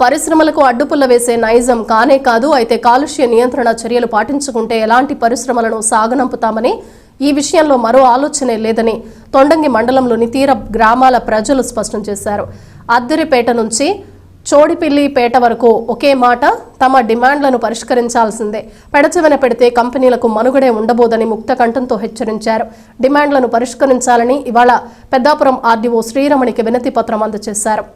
పరిశ్రమలకు అడ్డుపుల్ల వేసే నైజం కానే కాదు. అయితే కాలుష్య నియంత్రణ చర్యలు పాటించుకుంటే ఎలాంటి పరిశ్రమలను సాగనంపుతామని, ఈ విషయంలో మరో ఆలోచనే లేదని తొండంగి మండలంలోని తీర గ్రామాల ప్రజలు స్పష్టం చేశారు. అద్దిరిపేట నుంచి చోడిపిల్లిపేట వరకు ఒకే మాట, తమ డిమాండ్లను పరిష్కరించాల్సిందే. పెడచెవిన పెడితే కంపెనీలకు మనుగడే ఉండబోదని ముక్త కంఠంతో హెచ్చరించారు. డిమాండ్లను పరిష్కరించాలని ఇవాళ పెద్దాపురం ఆర్డీఓ శ్రీరమణికి వినతి పత్రం అందజేశారు.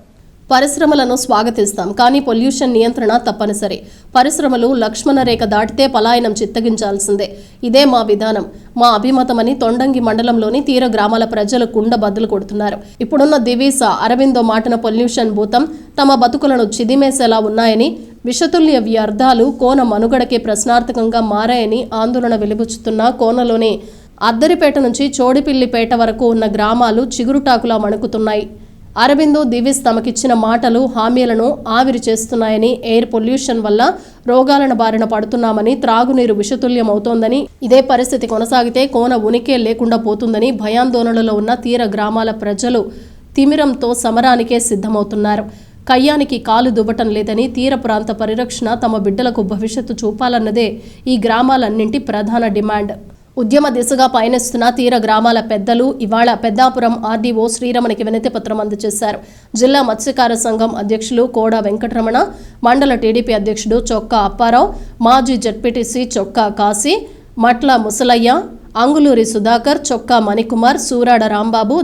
పరిశ్రమలను స్వాగతిస్తాం, కానీ పొల్యూషన్ నియంత్రణ తప్పనిసరి. పరిశ్రమలు లక్ష్మణ రేఖ దాటితే పలాయనం చిత్తగించాల్సిందే. ఇదే మా విధానం, మా అభిమతమని తొండంగి మండలంలోని తీర గ్రామాల ప్రజలు కుండ బద్దలు కొడుతున్నారు. ఇప్పుడున్న దివీస అరవిందో మాటన పొల్యూషన్ భూతం తమ బతుకులను చిదిమేసేలా ఉన్నాయని, విషతుల్య వ్యర్థాలు కోన మనుగడకే ప్రశ్నార్థకంగా మారాయని ఆందోళన వెలిబుచ్చుతున్న కోనలోని అద్దరిపేట నుంచి చోడిపిల్లిపేట వరకు ఉన్న గ్రామాలు చిగురుటాకులా మణుకుతున్నాయి. అరవిందో దివిస్ తమకిచ్చిన మాటలు హామీలను ఆవిరి చేస్తున్నాయని, ఎయిర్ పొల్యూషన్ వల్ల రోగాలను బారిన పడుతున్నామని, త్రాగునీరు విషతుల్యమవుతోందని, ఇదే పరిస్థితి కొనసాగితే కోన ఉనికే లేకుండా పోతుందని భయాందోళనలో ఉన్న తీర గ్రామాల ప్రజలు తిమిరంతో సమరానికే సిద్ధమవుతున్నారు. కయ్యానికి కాలు దువ్వటం లేదని, తీర ప్రాంత పరిరక్షణ తమ బిడ్డలకు భవిష్యత్తు చూపాలన్నదే ఈ గ్రామాలన్నింటి ప్రధాన డిమాండ్. ఉద్యమ దిశగా పయనిస్తున్న తీర గ్రామాల పెద్దలు ఇవాళ పెద్దాపురం ఆర్డీఓ శ్రీరమణికి వినతి పత్రం అందజేశారు. జిల్లా మత్స్యకార సంఘం అధ్యక్షులు కోడ వెంకటరమణ, మండల టీడీపీ అధ్యక్షుడు చొక్కా అప్పారావు, మాజీ జడ్పీటీసీ చొక్కా కాశీ, మట్ల ముసలయ్య, అంగులూరి సుధాకర్, చొక్కా మణికుమార్, సూరాడ రాంబాబు,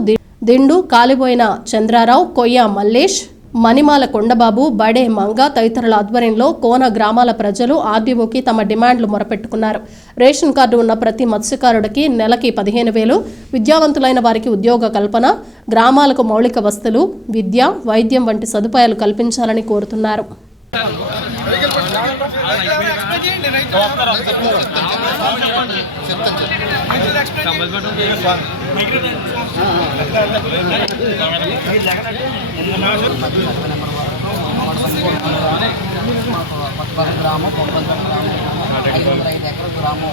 దిండు కాలిపోయిన చంద్రారావు, కొయ్య మల్లేష్, మణిమాల కొండబాబు, బడే మంగ తదితరుల ఆధ్వర్యంలో కోన గ్రామాల ప్రజలు ఆర్డీఓకి తమ డిమాండ్లు మొరపెట్టుకున్నారు. రేషన్ కార్డు ఉన్న ప్రతి మత్స్యకారుడికి నెలకి 15,000, విద్యావంతులైన వారికి ఉద్యోగ కల్పన, గ్రామాలకు మౌలిక వసతులు, విద్య, వైద్యం వంటి సదుపాయాలు కల్పించాలని కోరుతున్నారు. గ్రామం 505 ఎకరాల గ్రామం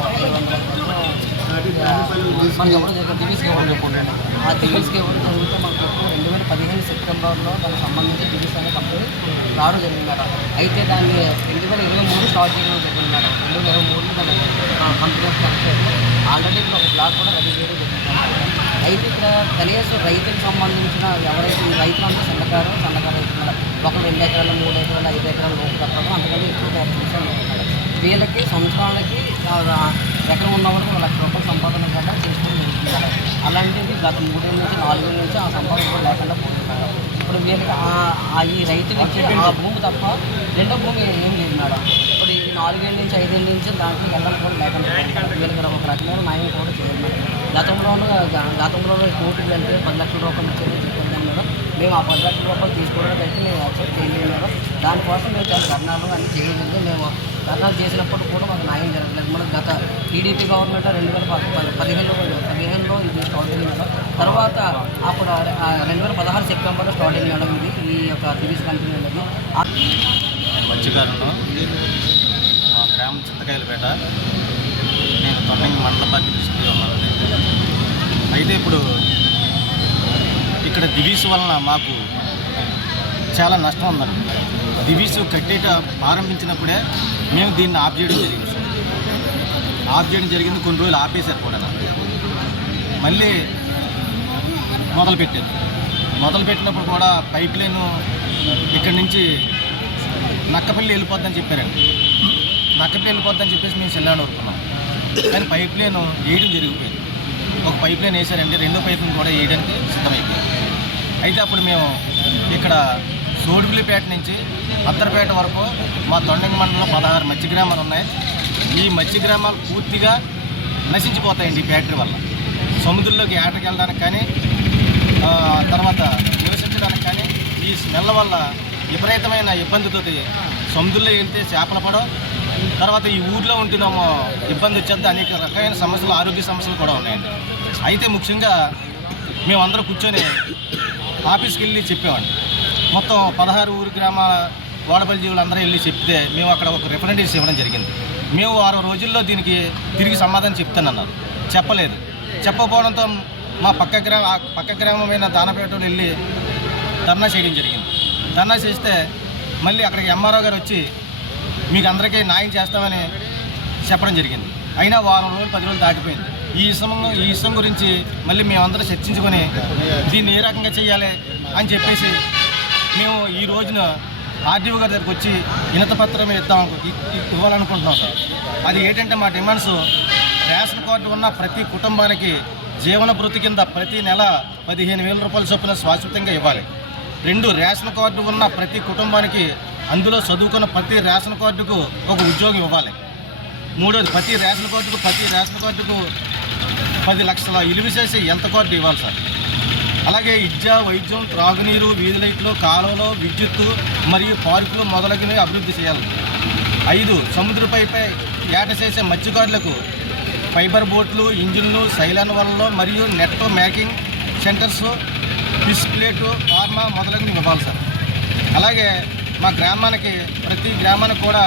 మనకి ఎవరు దివీస్కి ఎవరు చెప్పుకుంటాను. ఆ దివీస్కి ఎవరు చదివితే మనకు 2015 సెప్టెంబర్లో దానికి సంబంధించి దివీస్ అనే కంపెనీ రావడం జరిగింది మేడం. అయితే దాన్ని 2023 స్టార్ట్ చేయడం జరిగింది మేడం. 2023 దాన్ని కంపెనీ ఆల్రెడీ ఇప్పుడు ఒక బ్లాక్ కూడా రెడీ చేయడం జరిగింది. అయితే ఇక్కడ కనీసం రైతులకు సంబంధించిన ఎవరైతే ఈ రైతులంతా సన్నకారు రైతులు ఒక 2 ఎకరాలు 3 ఎకరాలు 5 ఎకరాలు లోపు తప్పదు, అంతకంటే ఎక్కువ ట్యాక్సేషన్ వీళ్ళకి సంవత్సరానికి ఎకరం ఉన్న వరకు 1 లక్ష రూపాయల సంపాదన కూడా చేసుకుని జరుగుతున్నారు. అలాంటిది గత 3 ఏళ్ళ నుంచి 4 ఏళ్ళ నుంచి ఆ సంపాదన కూడా లేకుండా పోతున్నారు. ఇప్పుడు వీళ్ళకి ఈ రైతులకి ఆ భూమి తప్ప రెండో భూమి ఏం లేదు మేడం. ఇప్పుడు ఈ 4 ఏళ్ళ నుంచి 5 ఏళ్ళ నుంచి దాంట్లో వెళ్ళడం కూడా లేకుండా వీళ్ళకి ఒక రకమైన న్యాయం కూడా చేయాలి మేడం. గతంలో కోర్టుకు వెళ్తే 10 లక్షల రూపాయలు ఇచ్చేది చెప్పింది మేడం. మేము ఆ 10 లక్షల రూపాయలు తీసుకోవడానికి అయితే మేము యాక్సెప్ట్ చేయలేదు మేడం. దానికోసం మేము చాలా ధర్నాలు అన్నీ చేయలేదు. మేము ధర్నాలు చేసినప్పుడు కూడా మాకు న్యాయం జరగలేదు మేడం. గత టీడీపీ గవర్నమెంట్ 2015లో ఇది స్టార్ట్ అయింది మేడం. తర్వాత అప్పుడు 2016 సెప్టెంబర్లో స్టార్ట్ అయింది మేడం. ఇది ఈ యొక్క దివీస్ కంపెనీ అనేది మత్స్యకారులు గ్రామం చింతకాయలపేట. నేను తొండంగి మండల పార్టీ దృష్టిలో ఉన్నాను. అయితే ఇప్పుడు ఇక్కడ దివీస్ వలన మాకు చాలా నష్టం ఉందండి. దివీస్ కట్టేట ప్రారంభించినప్పుడే మేము దీన్ని ఆఫ్ చేయడం జరిగింది. కొన్ని రోజులు ఆపేశారు కూడా. మళ్ళీ మొదలుపెట్టినప్పుడు కూడా పైప్ లైన్ ఇక్కడి నుంచి నక్కపల్లి వెళ్ళిపోద్దని చెప్పారండి. నక్కపల్లి వెళ్ళిపోద్దని చెప్పేసి మేము చిన్నాడు వరుకున్నాం. కానీ పైప్ లైన్ వేయడం జరిగిపోయింది. ఒక పైప్ లైన్ వేసారండి, రెండో పైప్ లైన్ కూడా వేయడానికి సిద్ధమైపోయింది. అయితే అప్పుడు మేము ఇక్కడ చోడిపిల్లిపేట నుంచి అద్దరిపేట వరకు మా తొండంగి మండలంలో 16 మత్స్య గ్రామాలు ఉన్నాయి. ఈ మత్స్య గ్రామాలు పూర్తిగా నశించిపోతాయండి ఈ ఫ్యాక్టరీ వల్ల. సముద్రంలోకి ఏటకి వెళ్ళడానికి కానీ తర్వాత నివసించడానికి కానీ ఈ స్మెల్ వల్ల విపరీతమైన ఇబ్బందితో సముద్రంలో వెళ్తే చేపలు పడవు. తర్వాత ఈ ఊర్లో ఉంటున్నామో ఇబ్బంది వచ్చేది. అనేక రకమైన సమస్యలు, ఆరోగ్య సమస్యలు కూడా ఉన్నాయండి. అయితే ముఖ్యంగా మేమందరూ కూర్చొని ఆఫీస్కి వెళ్ళి చెప్పామండి. మొత్తం 16 ఊరు గ్రామాల వాడపల్లి జీవులు అందరూ వెళ్ళి చెప్తే మేము అక్కడ ఒక రిప్రజెంటేటివ్స్ ఇవ్వడం జరిగింది. మేము 6 రోజుల్లో దీనికి తిరిగి సమాధానం చెప్తానన్నారు. చెప్పలేదు. చెప్పకపోవడంతో మా పక్క గ్రామమైన దానపేటలో వెళ్ళి ధర్నా చేయడం జరిగింది. ధర్నా చేస్తే మళ్ళీ అక్కడికి ఎంఆర్ఓ గారు వచ్చి మీకు అందరికీ న్యాయం చేస్తామని చెప్పడం జరిగింది. అయినా వారం రోజులు 10 రోజులు దాటిపోయింది. ఈ విషయం గురించి మళ్ళీ మేమందరం చర్చించుకొని దీన్ని ఏ రకంగా చేయాలి అని చెప్పేసి మేము ఈ రోజున ఆర్డీఓ గారి దగ్గరికి వచ్చి వినతిపత్రం ఇవ్వాలనుకుంటున్నాం సార్. అది ఏంటంటే మా డిమాండ్స్ రేషన్ కార్డు ఉన్న ప్రతి కుటుంబానికి జీవన భృతి కింద ప్రతి నెల 15,000 రూపాయల చొప్పున శాశ్వతంగా ఇవ్వాలి. 2, రేషన్ కార్డు ఉన్న ప్రతి కుటుంబానికి అందులో చదువుకున్న ప్రతి రేషన్ కార్డుకు ఒక ఉద్యోగం ఇవ్వాలి. 3, ప్రతి రేషన్ కార్డుకు 10 లక్షల ఇలువ చేసి ఎంత కార్డు ఇవ్వాలి సార్. అలాగే విద్య, వైద్యం, త్రాగునీరు, వీధి లైట్లు, కాలువలు, విద్యుత్తు మరియు పార్కులు మొదలగునవి అభివృద్ధి చేయాలి. 5, సముద్రపై ఏట చేసే మత్స్యకారులకు ఫైబర్ బోట్లు, ఇంజిన్లు, సైలాన్ వలలు మరియు net making centres, fish plate, pharma మొదలగునవి ఇవ్వాలి సార్. అలాగే మా గ్రామానికి ప్రతి గ్రామానికి కూడా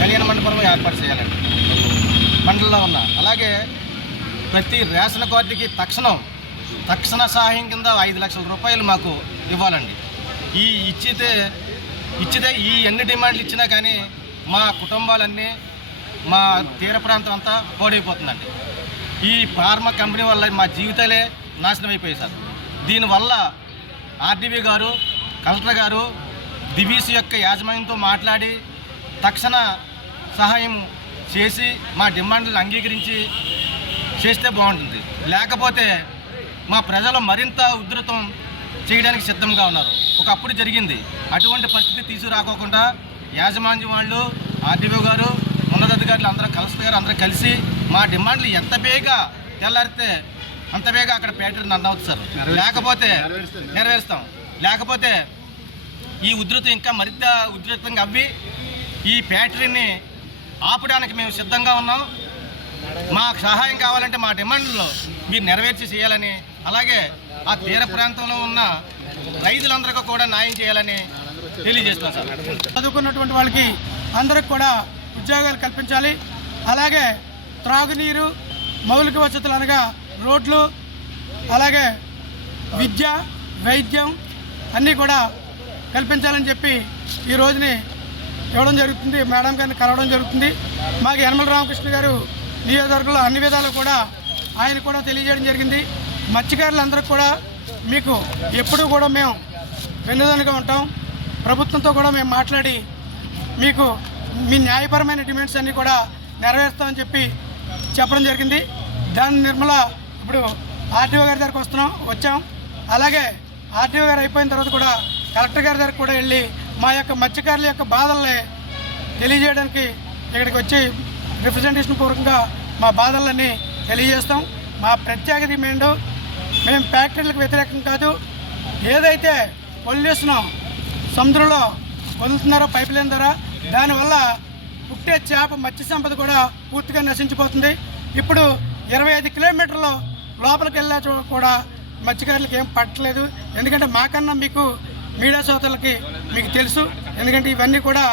కళ్యాణ మండపం ఏర్పాటు చేయాలండి మండలంలో ఉన్న. అలాగే ప్రతి రేషన్ కార్డుకి తక్షణ సహాయం కింద 5 లక్షల రూపాయలు మాకు ఇవ్వాలండి. ఇచ్చితే ఈ ఎన్ని డిమాండ్లు ఇచ్చినా కానీ మా కుటుంబాలన్నీ మా తీర ప్రాంతం అంతా పాడైపోతుందండి. ఈ ఫార్మా కంపెనీ వల్ల మా జీవితాలే నాశనం అయిపోయాయి సార్. దీనివల్ల ఆర్డీవీ గారు, కలెక్టర్ గారు దివీస్ యొక్క యాజమాన్యంతో మాట్లాడి తక్షణ సహాయం చేసి మా డిమాండ్లను అంగీకరించి చేస్తే బాగుంటుంది. లేకపోతే మా ప్రజలు మరింత ఉధృతం చేయడానికి సిద్ధంగా ఉన్నారు. ఒకప్పుడు జరిగింది. అటువంటి పరిస్థితి తీసుకురాకోకుండా యాజమాన్యం వాళ్ళు, ఆర్డీఓ గారు, ఉన్నతాధికారులు అందరూ కలిసి మా డిమాండ్లు ఎంత బేగా తెల్లారితే అంత బేగా అక్కడ ఫ్యాక్టరీ రన్ అవుతుంది సార్. లేకపోతే నెరవేరుస్తాం. లేకపోతే ఈ ఉధృతం ఇంకా మరింత ఉధృతంగా అవ్వి ఈ ఫ్యాక్టరీని ఆపడానికి మేము సిద్ధంగా ఉన్నాం. మాకు సహాయం కావాలంటే మా డిమాండ్లో మీరు నెరవేర్చి చేయాలని, అలాగే ఆ తీర ప్రాంతంలో ఉన్న రైతులందరికీ కూడా న్యాయం చేయాలని తెలియజేస్తున్నాం సార్. చదువుకున్నటువంటి వాళ్ళకి అందరికి కూడా ఉద్యోగాలు కల్పించాలి. అలాగే త్రాగునీరు, మౌలిక వసతులు అనగా రోడ్లు, అలాగే విద్య, వైద్యం అన్నీ కూడా కల్పించాలని చెప్పి ఈ రోజుని ఇవ్వడం జరుగుతుంది. మేడం గారిని కలవడం జరుగుతుంది. మాకు యనమల రామకృష్ణ గారు నియోజకవర్గంలో అన్ని విధాలు కూడా ఆయన కూడా తెలియజేయడం జరిగింది. మత్స్యకారులందరికీ కూడా మీకు ఎప్పుడూ కూడా మేము వెన్నుదన్నుగా ఉంటాం. ప్రభుత్వంతో కూడా మేము మాట్లాడి మీకు మీ న్యాయపరమైన డిమాండ్స్ అన్నీ కూడా నెరవేరుస్తామని చెప్పడం జరిగింది. దాని నిర్మల ఇప్పుడు ఆర్టీఓ గారి దగ్గరికి వచ్చాం. అలాగే ఆర్టీఓ గారు అయిపోయిన తర్వాత కూడా కలెక్టర్ గారి దగ్గరికి కూడా వెళ్ళి మా యొక్క మత్స్యకారుల యొక్క బాధల్ని తెలియజేయడానికి ఇక్కడికి వచ్చి రిప్రజెంటేషన్ పూర్వకంగా మా బాధలన్నీ తెలియజేస్తాం. మా ప్రత్యేక డిమాండ్ మేము ఫ్యాక్టరీలకు వ్యతిరేకం కాదు. ఏదైతే పొల్యూషన్ సముద్రంలో వదులుతున్నారో పైప్ లైన్ ద్వారా, దానివల్ల పుట్టే మత్స్య సంపద కూడా పూర్తిగా నశించిపోతుంది. ఇప్పుడు 25 కిలోమీటర్లు లోపలికి వెళ్ళా కూడా మత్స్యకారులకు ఏం పట్టలేదు. ఎందుకంటే మాకన్నా మీకు మీడియా సోదరులకి మీకు తెలుసు. ఎందుకంటే ఇవన్నీ కూడా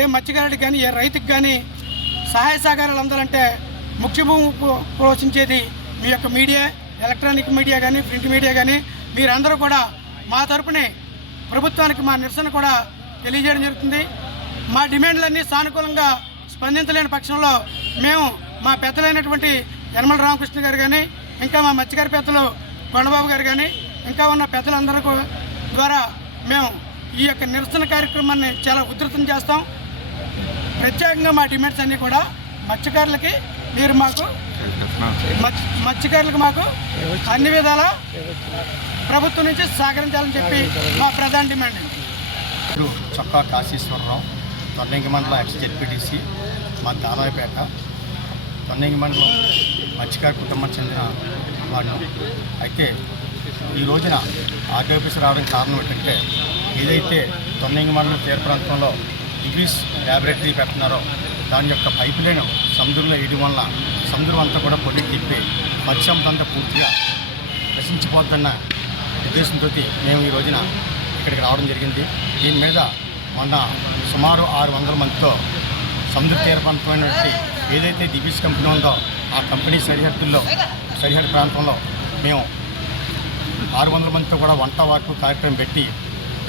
ఏ మత్స్యకారుడికి కానీ ఏ రైతుకి కానీ సహాయ సహకారాలు అందాలంటే ముఖ్యభూమి పోషించేది మీ యొక్క మీడియా, ఎలక్ట్రానిక్ మీడియా కానీ ప్రింట్ మీడియా కానీ. మీరందరూ కూడా మా తరపునే ప్రభుత్వానికి మా నిరసన కూడా తెలియజేయడం జరుగుతుంది. మా డిమాండ్లన్నీ సానుకూలంగా స్పందించలేని పక్షంలో మేము మా పెద్దలైనటువంటి యనమల రామకృష్ణ గారు కానీ, ఇంకా మా మత్స్యకారి పెద్దలు కొండబాబు గారు కానీ, ఇంకా ఉన్న పెద్దలందరూ ద్వారా మేము ఈ యొక్క నిరసన కార్యక్రమాన్ని చాలా ఉధృతం చేస్తాం. ప్రత్యేకంగా మా డిమాండ్స్ అన్నీ కూడా మత్స్యకారులకి మాకు అన్ని విధాల ప్రభుత్వం నుంచి సహకరించాలని చెప్పి మా ప్రధాన డిమాండ్. చొక్కా కాశీశ్వరరావు, తొన్నంగి మండలం ఎక్స్-జెడ్పీటీసీ, మా దాదాపేట. తొన్నంగి మండలం మత్స్యకార కుటుంబం చెందిన వాడు. అయితే ఈ రోజున ఆర్డీ ఆఫీస్ రావడానికి కారణం ఏంటంటే, ఏదైతే తొన్నంగి మండలం తీర ప్రాంతంలో దివీస్ ల్యాబొరేటరీ పెడుతున్నారో దాని యొక్క పైప్ లైన్ సముద్రంలో వేయడం వల్ల సముద్రం అంతా కూడా పొడి తిప్పి మత్స్యం అంతా పూర్తిగా నశించిపోతున్న ఉద్దేశంతో మేము ఈ రోజున ఇక్కడికి రావడం జరిగింది. దీని మీద మొన్న సుమారు 600 మందితో సముద్ర తీర ప్రాంతమైనటువంటి ఏదైతే దివీస్ కంపెనీ ఉందో ఆ కంపెనీ సరిహద్దు ప్రాంతంలో మేము 600 మందితో కూడా వంట వార్పు కార్యక్రమం పెట్టి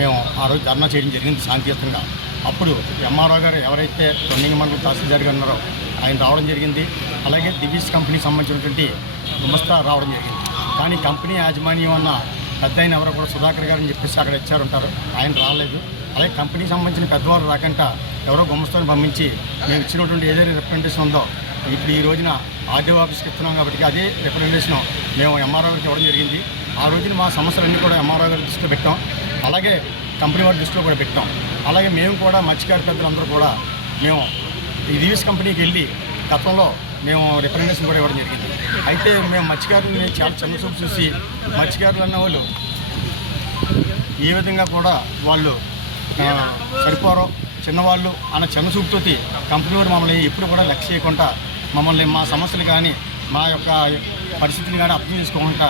మేము ఆ రోజు ధర్నా చేయడం జరిగింది శాంతియుతంగా. అప్పుడు ఎంఆర్ఓ గారు ఎవరైతే తొండంగి మండలం తహసీల్దార్ గారు ఉన్నారో ఆయన రావడం జరిగింది. అలాగే దివీస్ కంపెనీకి సంబంధించినటువంటి గుమస్తా రావడం జరిగింది. కానీ కంపెనీ యాజమాన్యం అన్న పెద్ద ఆయన ఎవరో కూడా సుధాకర్ గారు అని చెప్పేసి అక్కడ ఇచ్చారుంటారు, ఆయన రాలేదు. అలాగే కంపెనీకి సంబంధించిన పెద్దవారు రాకంట ఎవరో గుమస్తాను పంపించి మేము ఇచ్చినటువంటి ఏదైతే రిప్రజెంటేషన్ ఉందో ఇప్పుడు ఈ రోజున ఆర్డీఓ ఆఫీస్కి ఇస్తున్నాం కాబట్టి అదే రిప్రజెంటేషన్ మేము ఎంఆర్ఓ గారికి ఇవ్వడం జరిగింది. ఆ రోజున మా సమస్యలన్నీ కూడా ఎంఆర్ఓ గారి దృష్టిలో పెట్టాం, అలాగే కంపెనీ వారి దృష్టిలో కూడా పెట్టాం. అలాగే మేము కూడా మత్స్యకార పెద్దలందరూ కూడా మేము ఈ దివీస్ కంపెనీకి వెళ్ళి గతంలో మేము రిప్రజెంటేషన్ కూడా ఇవ్వడం జరిగింది. అయితే మేము మత్స్యకారులని చాలా చిన్న చూపు చూసి మత్స్యకారులు అన్న వాళ్ళు ఏ విధంగా కూడా వాళ్ళు సరిపోరో చిన్నవాళ్ళు అన్న చిన్న చూపుతోటి కంపెనీ వారు మమ్మల్ని ఎప్పుడు కూడా లక్ష్య చేయకుండా మమ్మల్ని మా సమస్యలు కానీ మా యొక్క పరిస్థితిని కానీ అర్థం చేసుకోకుండా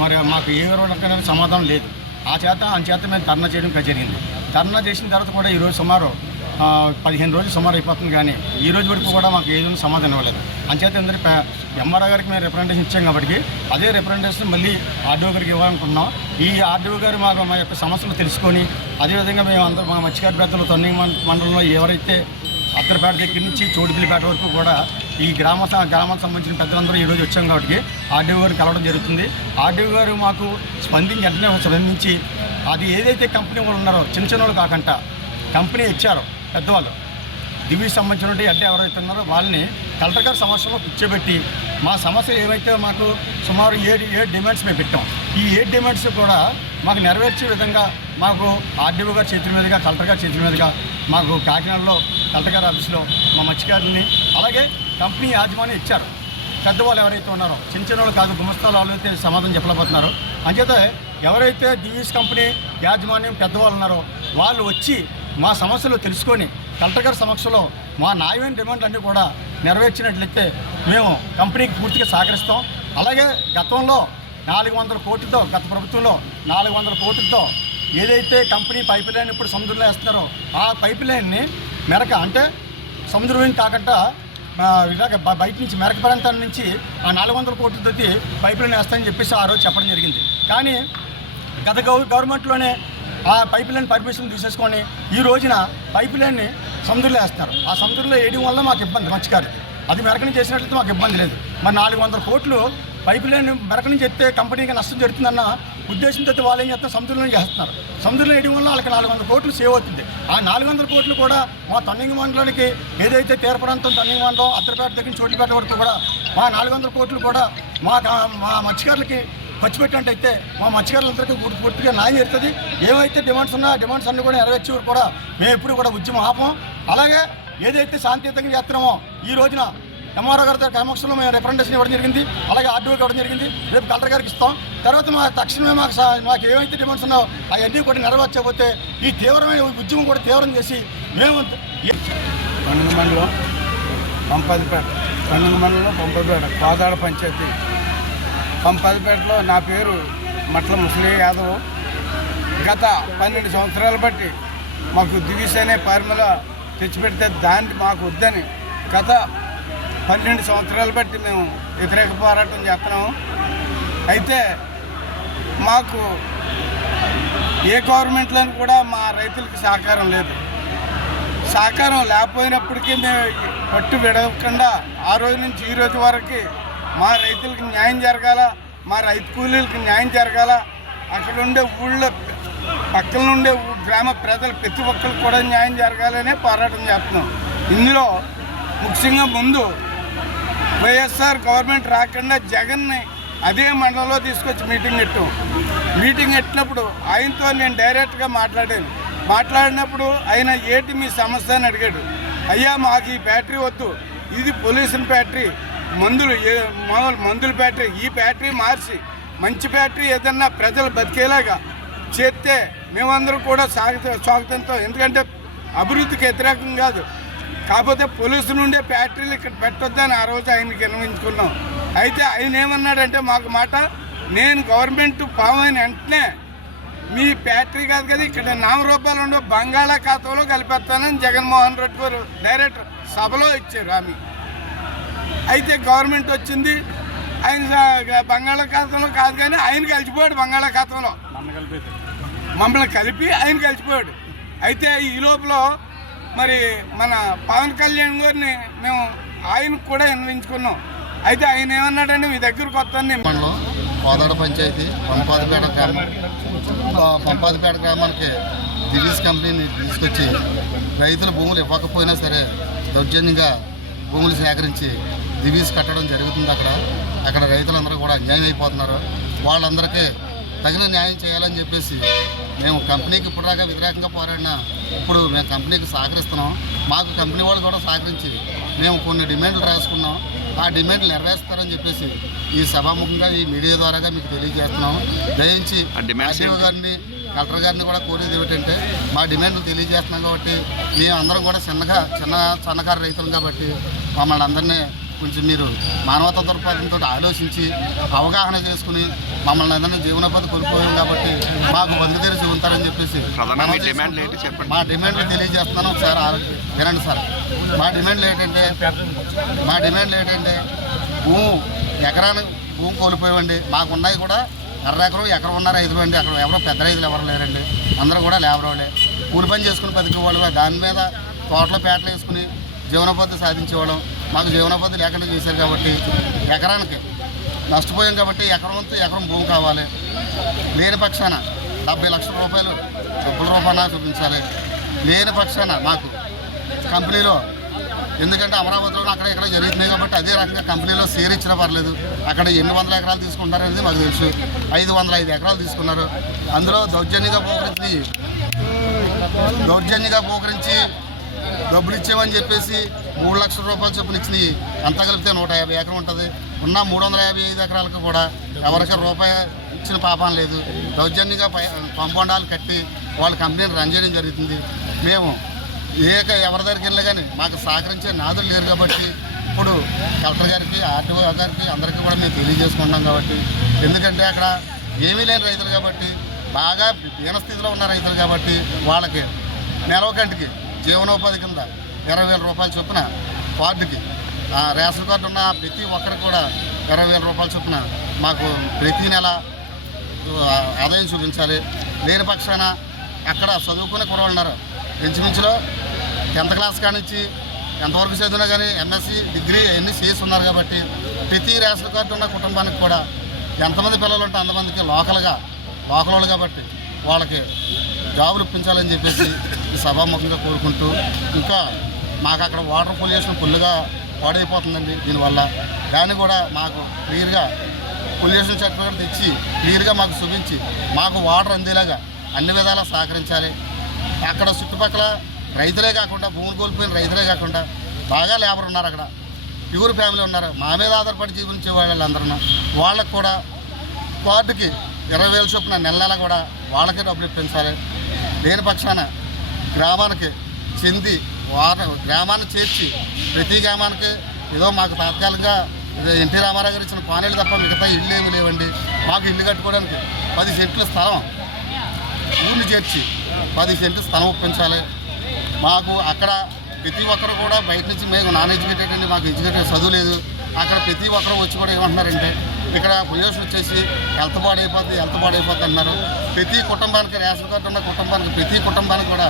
మరి మాకు ఏ రకమైన సమాధానం లేదు. అంచేత మేము ధర్నా చేయడం జరిగింది. ధర్నా చేసిన తర్వాత కూడా ఈరోజు సుమారు 15 రోజులు సుమారు అయిపోతుంది, కానీ ఈ రోజు వరకు కూడా మాకు ఏదైనా సమాధానం ఇవ్వలేదు. అంచేత అందరూ ఎంఆర్ఓ గారికి మేము రిప్రజెంటేషన్ ఇచ్చాం కాబట్టి అదే రిప్రజెంటేషన్ మళ్ళీ ఆర్డీఓ గారికి ఇవ్వాలనుకుంటున్నాం. ఈ ఆర్డీఓ గారు మాకు మా యొక్క సమస్యలు తెలుసుకొని అదేవిధంగా మేము అందరూ మా మత్స్యకార పెద్దలు తొండంగి మండలంలో ఎవరైతే అత్తరపేట దగ్గర నుంచి చోటుపల్లిపేట వరకు కూడా ఈ గ్రామానికి సంబంధించిన పెద్దలందరూ ఈరోజు వచ్చాం కాబట్టి ఆర్డీఓ గారు కలవడం జరుగుతుంది. ఆర్డీఓ గారు మాకు స్పందించి అది ఏదైతే కంపెనీ వాళ్ళు ఉన్నారో చిన్న వాళ్ళు కాకుండా కంపెనీ ఇచ్చారో పెద్దవాళ్ళు దివీకి సంబంధించినటువంటి అడ్డ ఎవరైతే ఉన్నారో వాళ్ళని కలెక్టర్ గారి సమస్యలో కూర్చోబెట్టి మా సమస్యలు ఏవైతే మాకు సుమారు 7 డిమాండ్స్ మేము పెట్టాం. ఈ 7 డిమాండ్స్ కూడా మాకు నెరవేర్చే విధంగా మాకు ఆర్డీఓ గారి చేతుల మీదుగా కలెక్టర్ గారి చేతుల మీదుగా మాకు కాకినాడలో కలెక్టర్ గారి ఆఫీస్లో మా మత్స్యకారులని అలాగే కంపెనీ యాజమాన్యం ఇచ్చారు. పెద్దవాళ్ళు ఎవరైతే ఉన్నారో చిన్న వాళ్ళు కాదు, గుమస్తాలు వాళ్ళు అయితే సమాధానం చెప్పలేకపోతున్నారు. అంచేత ఎవరైతే దివీస్ కంపెనీ యాజమాన్యం పెద్దవాళ్ళు ఉన్నారో వాళ్ళు వచ్చి మా సమస్యలు తెలుసుకొని కలెక్టర్ గారి సమక్షంలో మా న్యాయమైన డిమాండ్లు అన్నీ కూడా నెరవేర్చినట్లయితే మేము కంపెనీకి పూర్తిగా సహకరిస్తాం. అలాగే గతంలో 400 కోట్లతో గత ప్రభుత్వంలో 400 కోట్లతో ఏదైతే కంపెనీ పైప్ లైన్ ఇప్పుడు సముద్రంలో వేస్తున్నారో ఆ పైప్ లైన్ని మెరక అంటే సముద్రం కాకుండా ఇలాగ బయట నుంచి మెరక ప్రాంతాల నుంచి ఆ 400 కోట్లతో పైప్ లైన్ వేస్తామని చెప్పేసి ఆ రోజు చెప్పడం జరిగింది. కానీ గత గవర్నమెంట్లోనే ఆ పైప్ లైన్ పర్మిషన్ తీసేసుకొని ఈ రోజున పైప్ లైన్ని సముద్రంలో వేస్తున్నారు. ఆ సముద్రంలో వేయడం వల్ల మాకు ఇబ్బంది మత్స్యకారికి. అది మెరకని చేసినట్లయితే మాకు ఇబ్బంది లేదు. మరి 400 కోట్లు పైప్ లైన్ మెరకని చెప్తే కంపెనీకి నష్టం జరుగుతుందన్న ఉద్దేశంతో వాళ్ళు ఏం చేస్తారు, సముద్రంలో చేస్తున్నారు. సముద్రంలో వేయడం వల్ల వాళ్ళకి 400 కోట్లు సేవ్ అవుతుంది. ఆ 400 కోట్లు కూడా మా తొండంగి మండలానికి ఏదైతే తీర ప్రాంతం తొండంగి మండలం అత్తరపేట దగ్గర చోటుపేట వరకు కూడా మా 400 కోట్లు కూడా మా మత్స్యకారులకి ఖర్చు పెట్టినట్టయితే మా మత్స్యకారులందరికీ పూర్తిగా న్యాయం జరుగుతుంది. ఏవైతే డిమాండ్స్ ఉన్నాయో ఆ డిమాండ్స్ అన్నీ కూడా నెరవేర్చే వరకు కూడా మేము ఎప్పుడు కూడా ఉద్యమం ఆపం. అలాగే ఏదైతే శాంతియుతంగా చేస్తున్నామో ఈ రోజున ఎంఆర్ఓ గారి సమక్షంలో మేము రిప్రజెంటేషన్ ఇవ్వడం జరిగింది, అలాగే ఆర్డీఓ ఇవ్వడం జరిగింది. రేపు కలెక్టర్ గారికి ఇస్తాం. తర్వాత మా తక్షణమే మాకు ఏవైతే డిమాండ్స్ ఉన్నాయో అవన్నీ కూడా నెరవేర్చకపోతే ఈ తీవ్రమైన ఉద్యమం కూడా తీవ్రం చేసి మేము తొండంగి మండలం పంపదిపేట కోదాడ పంచాయతీ పంపదిపేటలో నా పేరు మట్ల ముసలి యాదవ్. గత 12 సంవత్సరాలు బట్టి మాకు దివీస్ అనే ఫార్ములా తెచ్చిపెడితే దాన్ని మాకు వద్దని గత 12 సంవత్సరాలు బట్టి మేము వ్యతిరేక పోరాటం చేస్తున్నాము. అయితే మాకు ఏ గవర్నమెంట్లోని కూడా మా రైతులకు సహకారం లేదు. సహకారం లేకపోయినప్పటికీ మేము పట్టు విడవకుండా ఆ రోజు నుంచి ఈ రోజు వరకు మా రైతులకు న్యాయం జరగాల, మా రైతు కూలీలకు న్యాయం జరగాల, అక్కడ ఉండే ఊళ్ళో పక్కన ఉండే గ్రామ ప్రజలు ప్రతి ఒక్కరికి కూడా న్యాయం జరగాలనే పోరాటం చేస్తున్నాం. ఇందులో ముఖ్యంగా ముందు వైఎస్ఆర్ గవర్నమెంట్ రాకుండా జగన్ని అదే మండలంలో తీసుకొచ్చి మీటింగ్ పెట్టినప్పుడు ఆయనతో నేను డైరెక్ట్గా మాట్లాడినప్పుడు ఆయన ఏంటి మీ సమస్య అని అడిగాడు. అయ్యా మాకు ఈ ఫ్యాక్టరీ వద్దు, ఇది పొల్యూషన్ ఫ్యాక్టరీ, మందుల ఫ్యాక్టరీ, ఈ ఫ్యాక్టరీ మార్చి మంచి ఫ్యాక్టరీ ఏదన్నా ప్రజలు బతికేలాగా చేస్తే మేమందరం కూడా స్వాగతంతో, ఎందుకంటే అభివృద్ధికి వ్యతిరేకం కాదు, కాకపోతే పొల్యూషన్ ఉండే ఫ్యాక్టరీలు ఇక్కడ పెట్టొద్దని ఆ రోజు ఆయనకి విన్నవించుకున్నాం. అయితే ఆయన ఏమన్నాడంటే మాకు మాట, నేను గవర్నమెంట్ ఫామ్ అయిన వెంటనే మీ ఫ్యాక్టరీ కాదు కదా ఇక్కడ నామరూపాలు ఉండే బంగాళాఖాతంలో కలిపేస్తానని జగన్మోహన్ రెడ్డి గారు డైరెక్ట్ సభలో ఇచ్చారు హామీ. అయితే గవర్నమెంట్ వచ్చింది, ఆయన బంగాళాఖాతంలో కాదు కానీ ఆయన కలిసిపోయాడు బంగాళాఖాతంలో. మమ్మల్ని కలిపి ఆయన కలిసిపోయాడు. అయితే ఈ లోపల మరి మన పవన్ కళ్యాణ్ గారిని మేము ఆయనకు కూడా విన్నవించుకున్నాం. అయితే ఆయన ఏమన్నాడంటే మీ దగ్గరకు వస్తాను. కోదాడ పంచాయతీ పంపాదిపేట గ్రామానికి దివీస్ కంపెనీని తీసుకొచ్చి రైతుల భూములు ఇవ్వకపోయినా సరే దౌర్జన్యంగా భూములు సేకరించి దివీస్ కట్టడం జరుగుతుంది. అక్కడ రైతులందరూ కూడా అన్యాయం అయిపోతున్నారు. వాళ్ళందరికీ తగిన న్యాయం చేయాలని చెప్పేసి మేము కంపెనీకి ఇప్పటిదాకా వ్యతిరేకంగా పోరాడినా ఇప్పుడు మేము కంపెనీకి సహకరిస్తున్నాం. మాకు కంపెనీ వాళ్ళు కూడా సహకరించి మేము కొన్ని డిమాండ్లు రాసుకున్నాం. ఆ డిమాండ్లు నెరవేరుస్తారని చెప్పేసి ఈ సభాముఖంగా ఈ మీడియా ద్వారాగా మీకు తెలియజేస్తున్నాం. దయించి ఆర్డీఓ గారిని కలెక్టర్ గారిని కూడా కోరేది ఏమిటంటే మా డిమాండ్లు తెలియజేస్తున్నాం కాబట్టి మేము అందరం కూడా సన్నకారు రైతులు కాబట్టి మమ్మల్ని అందరినీ కొంచెం మీరు మానవతా దృక్పథంతో ఆలోచించి అవగాహన చేసుకుని మమ్మల్ని అందరినీ జీవనోపాధి కోల్పోయాం కాబట్టి మాకు బతుకు తెరిచి ఉంటారని చెప్పేసి మా డిమాండ్లు తెలియజేస్తున్నాను. ఒకసారి వినండి సార్. మా డిమాండ్లు ఏంటంటే ఎకరానికి భూమి కోల్పోయామండి. మాకున్నాయి కూడా ఎకరం ఉన్న రైతులు అండి. అక్కడ ఎవరో పెద్ద రైతులు ఎవరు లేరండి. అందరూ కూడా లేబర్ వాళ్ళే, కూలి పని చేసుకుని బతికే వాళ్ళు. దాని మీద తోటలో పేటలు వేసుకుని జీవనోపాధి సాధించేవాళ్ళం. మాకు జీవనోపాధి లేకుండా చేశారు కాబట్టి ఎకరానికి నష్టపోయాం కాబట్టి ఎకరం భూమి కావాలి. లేని పక్షాన 70 లక్షల రూపాయలు డబ్బుల రూపాయన చూపించాలి. లేని పక్షాన మాకు కంపెనీలో, ఎందుకంటే అమరావతిలో అక్కడ ఇక్కడ జరుగుతున్నాయి కాబట్టి అదే రకంగా కంపెనీలో షేర్ ఇచ్చినా పర్లేదు. అక్కడ ఎన్ని వందల ఎకరాలు తీసుకుంటారనేది మాకు తెలుసు. 505 ఎకరాలు తీసుకున్నారు. అందులో దౌర్జన్యంగా పోకరించి డబ్బులు ఇచ్చేవని చెప్పేసి 3 లక్షల రూపాయలు చొప్పున ఇచ్చినాయి. అంతా కలిపితే 150 ఎకరం ఉంటుంది. ఉన్న 355 ఎకరాలకు కూడా ఎవరికి రూపాయి ఇచ్చిన పాపం లేదు. దౌర్జన్యంగా కాంపౌండాలు కట్టి వాళ్ళ కంపెనీని రన్ చేయడం జరుగుతుంది. మేము ఎవరి దగ్గరికి వెళ్ళినా కానీ మాకు సహకరించే నాదులు లేరు కాబట్టి ఇప్పుడు కలెక్టర్ గారికి ఆర్టీఓ గారికి అందరికీ కూడా మేము తెలియజేసుకుంటాం కాబట్టి, ఎందుకంటే అక్కడ ఏమీ లేని రైతులు కాబట్టి, బాగా దీనస్థితిలో ఉన్న రైతులు కాబట్టి వాళ్ళకి నెలవకంటికి జీవనోపాధి కింద 20,000 రూపాయల చొప్పున కార్డుకి, రేషన్ కార్డు ఉన్న ప్రతి ఒక్కరికి కూడా 20,000 రూపాయల చొప్పున మాకు ప్రతి నెల ఆదాయం చూపించాలి. లేని పక్షాన అక్కడ చదువుకునే కుర్రవాళ్ళు ఉన్నారు. ఇంచుమించులో 10th క్లాస్ కానించి ఎంతవరకు చదివినా కానీ ఎంఎస్సీ డిగ్రీ అవన్నీ చేసి ఉన్నారు కాబట్టి ప్రతి రేషన్ కార్డు ఉన్న కుటుంబానికి కూడా ఎంతమంది పిల్లలు ఉంటే అంతమందికి లోకల్ వాళ్ళు కాబట్టి వాళ్ళకి జాబులు ఇప్పించాలని చెప్పేసి ఈ సభాముఖంగా కోరుకుంటూ, ఇంకా మాకు అక్కడ వాటర్ పొల్యూషన్ ఫుల్గా పాడైపోతుందండి. దీనివల్ల దాన్ని కూడా మాకు క్లియర్గా పొల్యూషన్ సర్టిఫికేట్ తెచ్చి క్లియర్గా మాకు చూపించి మాకు వాటర్ అందేలాగా అన్ని విధాలా సహకరించాలి. అక్కడ చుట్టుపక్కల రైతులే కాకుండా, భూములు కోల్పోయిన రైతులే కాకుండా బాగా లేబర్ ఉన్నారు. అక్కడ ప్యూర్ ఫ్యామిలీ ఉన్నారు. మా మీద ఆధారపడి జీవించే వాళ్ళందరూ వాళ్ళకు కూడా కార్డుకి 20,000 చొప్పున నెల కూడా వాళ్ళకే డబ్బులు ఇప్పించాలి. లేని పక్షాన గ్రామానికి చెంది గ్రామాన్ని చేర్చి ప్రతి గ్రామానికి ఏదో మాకు తాత్కాలికంగా ఎన్టీ రామారావు గారు ఇచ్చిన కాలనీలు తప్ప మిగతా ఇల్లు ఏమి లేవండి. మాకు ఇల్లు కట్టుకోవడానికి 10 సెంట్ల స్థలం ఊరిని చేర్చి 10 సెంట్ల స్థలం ఒప్పించాలి. మాకు అక్కడ ప్రతి ఒక్కరు కూడా బయట నుంచి మేము నాన్ ఎడ్యుకేటెడ్ అండి, మాకు ఎడ్యుకేటెడ్ చదువు లేదు. అక్కడ ప్రతి ఒక్కరు వచ్చి కూడా ఏమంటున్నారంటే ఇక్కడ పొల్యూషన్ వచ్చేసి హెల్త్ పాడైపోద్ది అన్నారు. ప్రతి కుటుంబానికి, రేషన్ కార్డు ఉన్న కుటుంబానికి, ప్రతి కుటుంబానికి కూడా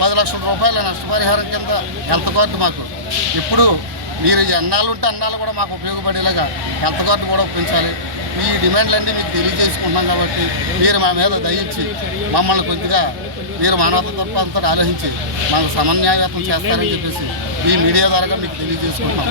10 లక్షల రూపాయల నష్టపరిహారం కింద హెల్త్ కార్డు మాకు ఇప్పుడు మీరు అన్నాలు ఉంటే అన్నాలు కూడా మాకు ఉపయోగపడేలాగా హెల్త్ కార్డు కూడా ఒప్పించాలి. ఈ డిమాండ్లన్నీ మీకు తెలియజేసుకుంటున్నాం కాబట్టి మీరు మా మీద దయించి మమ్మల్ని కొద్దిగా మీరు మానవతా దృక్పథంతో ఆలోచించి మాకు సమన్యాయత్నం చేస్తారని చెప్పేసి ఈ మీడియా ద్వారా మీకు తెలియజేసుకుంటాం.